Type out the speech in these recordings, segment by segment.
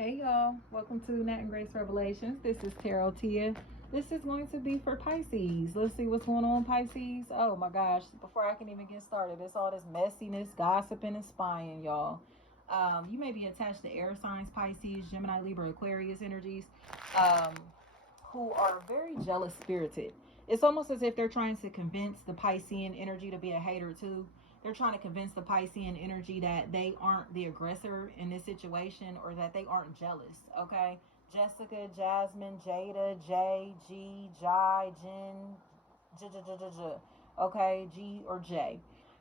Hey y'all, welcome to Nat and Grace Revelations. This is Tarot Tia. This is going to be for Pisces. Let's see what's going on, Pisces. Oh my gosh, before I can even get started, it's all this messiness, gossiping, and spying, y'all. You may be attached to air signs, Pisces, Gemini, Libra, Aquarius energies, um, who are very jealous spirited. It's almost as if they're trying to convince the Piscean energy to be a hater too. They're trying to convince the Piscean energy that they aren't the aggressor in this situation or that they aren't jealous. Okay. Jessica, Jasmine, Jada, J, G, Jai, Jen, J, J, J, J, J. Okay, G or J.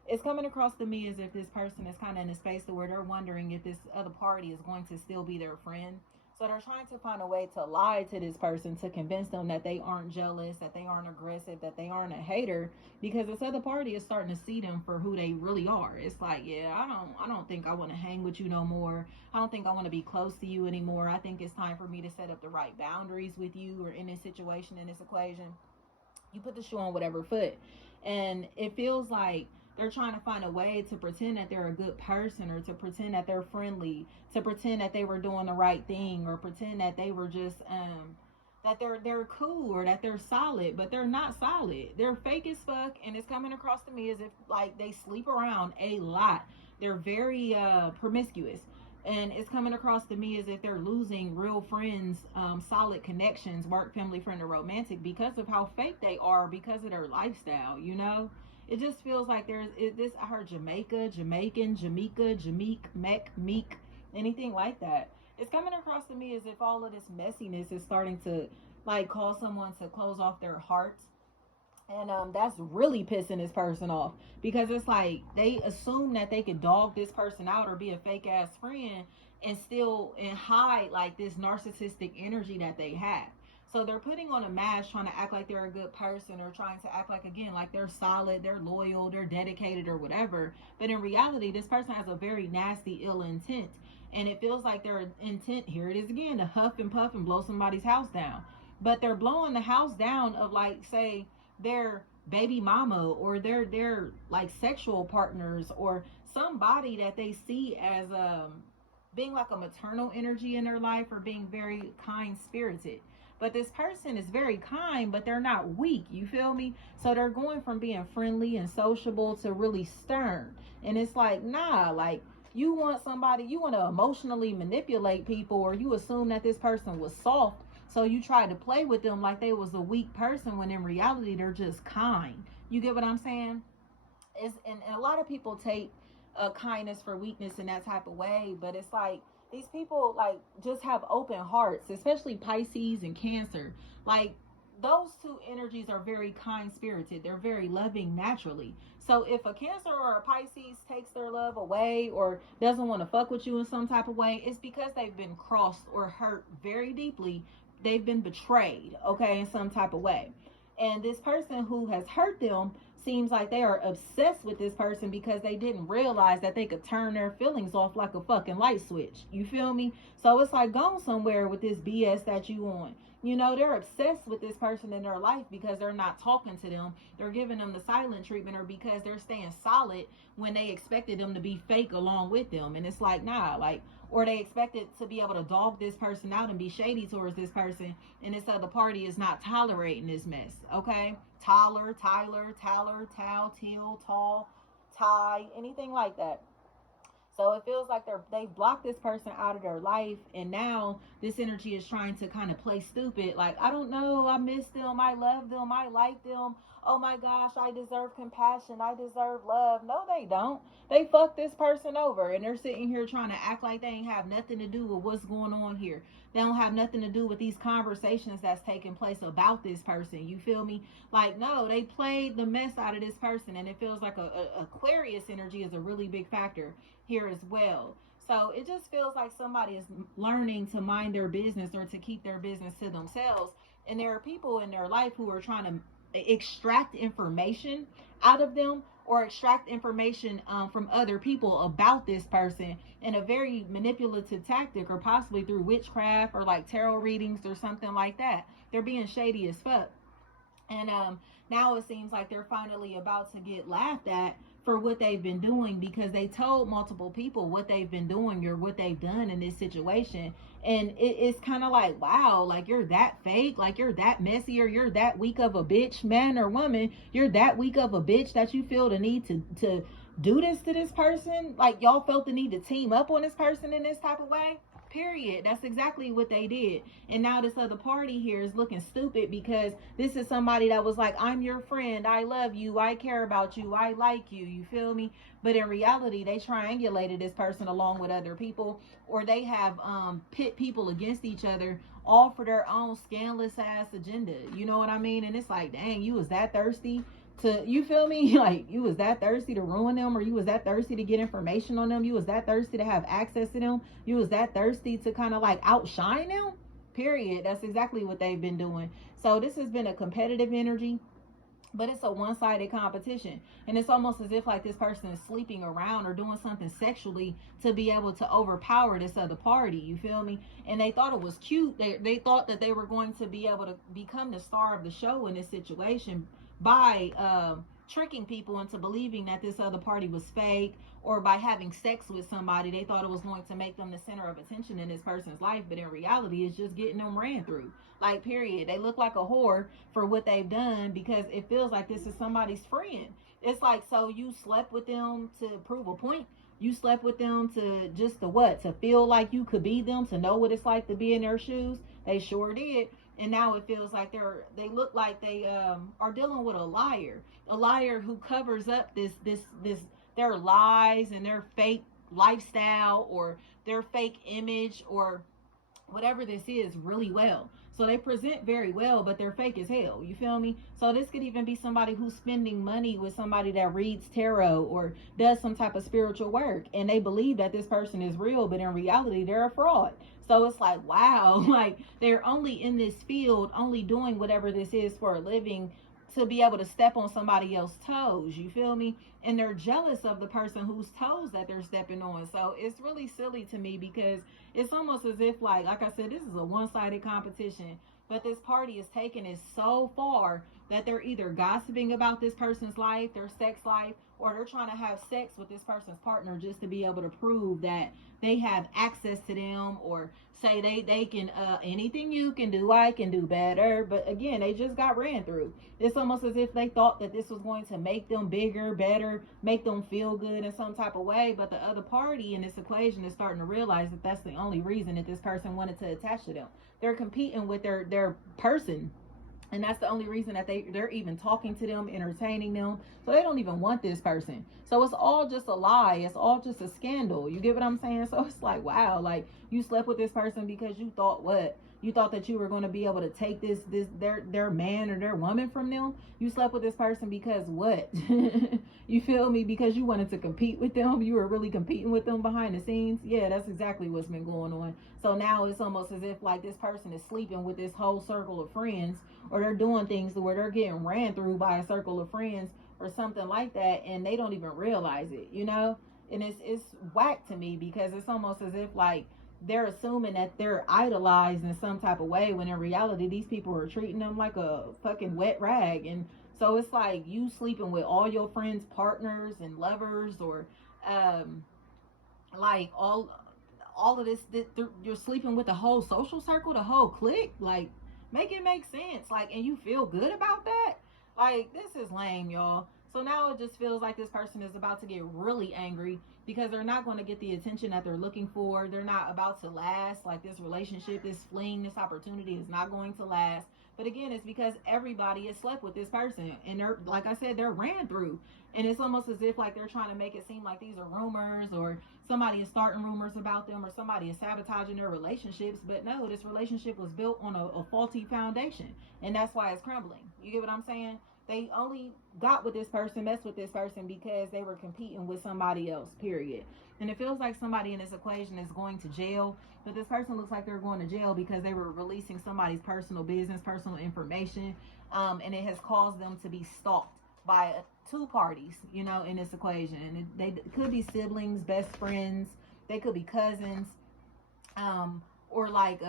It's coming across to me as if this person is kind of in a space to where they're wondering if this other party is going to still be their friend. So they're trying to find a way to lie to this person to convince them that they aren't jealous, that they aren't aggressive, that they aren't a hater, because this other party is starting to see them for who they really are. It's like, yeah, I don't think I want to hang with you no more. I don't think I want to be close to you anymore. I think it's time for me to set up the right boundaries with you or in this situation, in this equation. You put the shoe on whatever foot. And it feels like they're trying to find a way to pretend that they're a good person or to pretend that they're friendly, to pretend that they were doing the right thing or pretend that they were just that they're cool or that they're solid, but they're not solid. They're fake as fuck, and it's coming across to me as if like they sleep around a lot. They're very promiscuous, and it's coming across to me as if they're losing real friends, solid connections, work, family, friend, or romantic, because of how fake they are, because of their lifestyle. It just feels like this. I heard Jamaica, Jamaican, Jamaica, Jameek, Mek, Meek, anything like that. It's coming across to me as if all of this messiness is starting to like cause someone to close off their hearts, and that's really pissing this person off, because it's like they assume that they could dog this person out or be a fake ass friend and still and hide like this narcissistic energy that they have. So they're putting on a mask, trying to act like they're a good person, or trying to act like, again, like they're solid, they're loyal, they're dedicated, or whatever. But in reality, this person has a very nasty, ill intent. And it feels like their intent, here it is again, to huff and puff and blow somebody's house down. But they're blowing the house down of, like, say, their baby mama or their like sexual partners or somebody that they see as being like a maternal energy in their life or being very kind spirited. But this person is very kind, but they're not weak. You feel me? So they're going from being friendly and sociable to really stern. And it's like, nah, like you want somebody, you want to emotionally manipulate people, or you assume that this person was soft. So you try to play with them like they was a weak person when in reality they're just kind. You get what I'm saying? And a lot of people take kindness for weakness in that type of way, but it's like these people like just have open hearts, especially Pisces and Cancer. Like those two energies are very kind spirited. They're very loving naturally. So if a Cancer or a Pisces takes their love away or doesn't want to fuck with you in some type of way, it's because they've been crossed or hurt very deeply. They've been betrayed, okay, in some type of way. And this person who has hurt them seems like they are obsessed with this person because they didn't realize that they could turn their feelings off like a fucking light switch. You feel me? So it's like going somewhere with this BS that you on. They're obsessed with this person in their life because they're not talking to them. They're giving them the silent treatment, or because they're staying solid when they expected them to be fake along with them. And it's like, nah, like, or they expected to be able to dog this person out and be shady towards this person, and this other party is not tolerating this mess. Okay? Tyler, Tal, Teal, Tall, Ty, anything like that. So it feels like they've blocked this person out of their life, and now this energy is trying to kind of play stupid. Like, I don't know, I miss them, I love them, I like them. Oh my gosh, I deserve compassion, I deserve love. No, they don't. They fucked this person over, and they're sitting here trying to act like they ain't have nothing to do with what's going on here. They don't have nothing to do with these conversations that's taking place about this person. You feel me? Like, no, they played the mess out of this person, and it feels like a Aquarius energy is a really big factor here as well. So it just feels like somebody is learning to mind their business or to keep their business to themselves. And there are people in their life who are trying to extract information out of them, or extract information from other people about this person in a very manipulative tactic, or possibly through witchcraft or like tarot readings or something like that. They're being shady as fuck. And now it seems like they're finally about to get laughed at for what they've been doing, because they told multiple people what they've been doing or what they've done in this situation. And it's kind of like, wow, like you're that fake, like you're that messy, or you're that weak of a bitch, man or woman. You're that weak of a bitch that you feel the need to do this to this person. Like y'all felt the need to team up on this person in this type of way. Period. That's exactly what they did. And now this other party here is looking stupid because this is somebody that was like, I'm your friend, I love you, I care about you, I like you. You feel me? But in reality, they triangulated this person along with other people, or they have pit people against each other, all for their own scandalous ass agenda. You know what I mean? And it's like, dang, you was that thirsty to, you feel me? Like you was that thirsty to ruin them, or you was that thirsty to get information on them, you was that thirsty to have access to them, you was that thirsty to kind of like outshine them. Period. That's exactly what they've been doing. So this has been a competitive energy, but it's a one-sided competition, and it's almost as if like this person is sleeping around or doing something sexually to be able to overpower this other party. You feel me? And they thought it was cute. They thought that they were going to be able to become the star of the show in this situation by tricking people into believing that this other party was fake, or by having sex with somebody. They thought it was going to make them the center of attention in this person's life, but in reality it's just getting them ran through. Like, period. They look like a whore for what they've done, because it feels like this is somebody's friend. It's like, so you slept with them to prove a point? You slept with them to just to what? To feel like you could be them, to know what it's like to be in their shoes? They sure did. And now it feels like they look like they are dealing with a liar who covers up this their lies and their fake lifestyle or their fake image or whatever this is really well. So they present very well, but they're fake as hell. You feel me? So this could even be somebody who's spending money with somebody that reads tarot or does some type of spiritual work, and they believe that this person is real, but in reality they're a fraud. So it's like, wow, like they're only in this field, only doing whatever this is for a living, to be able to step on somebody else's toes. You feel me? And they're jealous of the person whose toes that they're stepping on. So it's really silly to me, because it's almost as if like I said, this is a one-sided competition, but this party is taking it so far that they're either gossiping about this person's life, their sex life, or they're trying to have sex with this person's partner just to be able to prove that they have access to them, or say they can, anything you can do, I can do better. But again, they just got ran through. It's almost as if they thought that this was going to make them bigger, better, make them feel good in some type of way. But the other party in this equation is starting to realize that that's the only reason that this person wanted to attach to them. They're competing with their person, and that's the only reason that they're even talking to them, entertaining them. So they don't even want this person. So it's all just a lie. It's all just a scandal. You get what I'm saying? So it's like, wow, like you slept with this person because you thought what? You thought that you were going to be able to take their man or their woman from them. You slept with this person because what? You feel me? Because you wanted to compete with them. You were really competing with them behind the scenes. Yeah, that's exactly what's been going on. So now it's almost as if like this person is sleeping with this whole circle of friends, or they're doing things where they're getting ran through by a circle of friends or something like that, and they don't even realize it, you know? And it's whack to me, because it's almost as if like they're assuming that they're idolized in some type of way, when in reality these people are treating them like a fucking wet rag. And so it's like you sleeping with all your friends' partners and lovers, or like all of this, you're sleeping with the whole social circle, the whole clique. Like, make it make sense. Like, and you feel good about that? Like, this is lame, y'all. So now it just feels like this person is about to get really angry, because they're not going to get the attention that they're looking for. They're not about to last. Like, this relationship, this fling, this opportunity is not going to last. But again, it's because everybody has slept with this person, and they're, like I said, they're ran through. And it's almost as if like they're trying to make it seem like these are rumors, or somebody is starting rumors about them, or somebody is sabotaging their relationships. But no, this relationship was built on a faulty foundation, and that's why it's crumbling. You get what I'm saying? They only got with this person, messed with this person, because they were competing with somebody else, period. And it feels like somebody in this equation is going to jail, but this person looks like they're going to jail because they were releasing somebody's personal business, personal information, and it has caused them to be stalked by two parties, you know, in this equation. And they could be siblings, best friends, they could be cousins, or like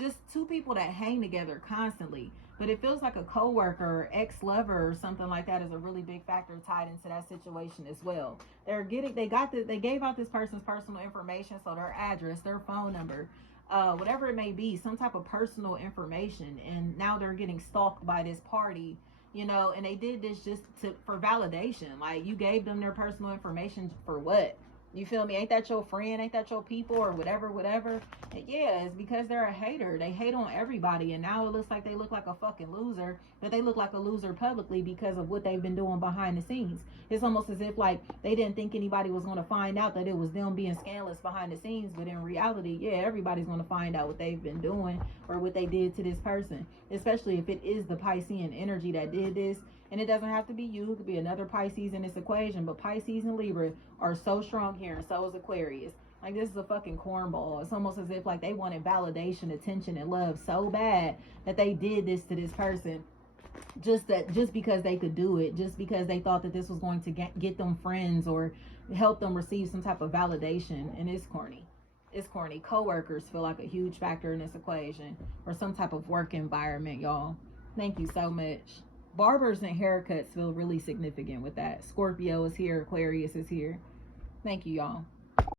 just two people that hang together constantly. But it feels like a coworker, ex-lover, or something like that is a really big factor tied into that situation as well. They gave out this person's personal information, so their address, their phone number, whatever it may be, some type of personal information, and now they're getting stalked by this party, you know, and they did this just for validation. Like, you gave them their personal information for what? You feel me? Ain't that your friend? Ain't that your people? Or whatever. And yeah, it's because they're a hater. They hate on everybody. And now it looks like they look like a fucking loser. But they look like a loser publicly because of what they've been doing behind the scenes. It's almost as if like they didn't think anybody was going to find out that it was them being scandalous behind the scenes. But in reality, yeah, everybody's going to find out what they've been doing or what they did to this person. Especially if it is the Piscean energy that did this. And it doesn't have to be you. It could be another Pisces in this equation. But Pisces and Libra are so strong here. And so is Aquarius. Like, this is a fucking cornball. It's almost as if like they wanted validation, attention, and love so bad that they did this to this person. Just because they could do it. Just because they thought that this was going to get them friends or help them receive some type of validation. And it's corny. It's corny. Co-workers feel like a huge factor in this equation. Or some type of work environment, y'all. Thank you so much. Barbers and haircuts feel really significant with that. Scorpio is here. Aquarius is here. Thank you, y'all.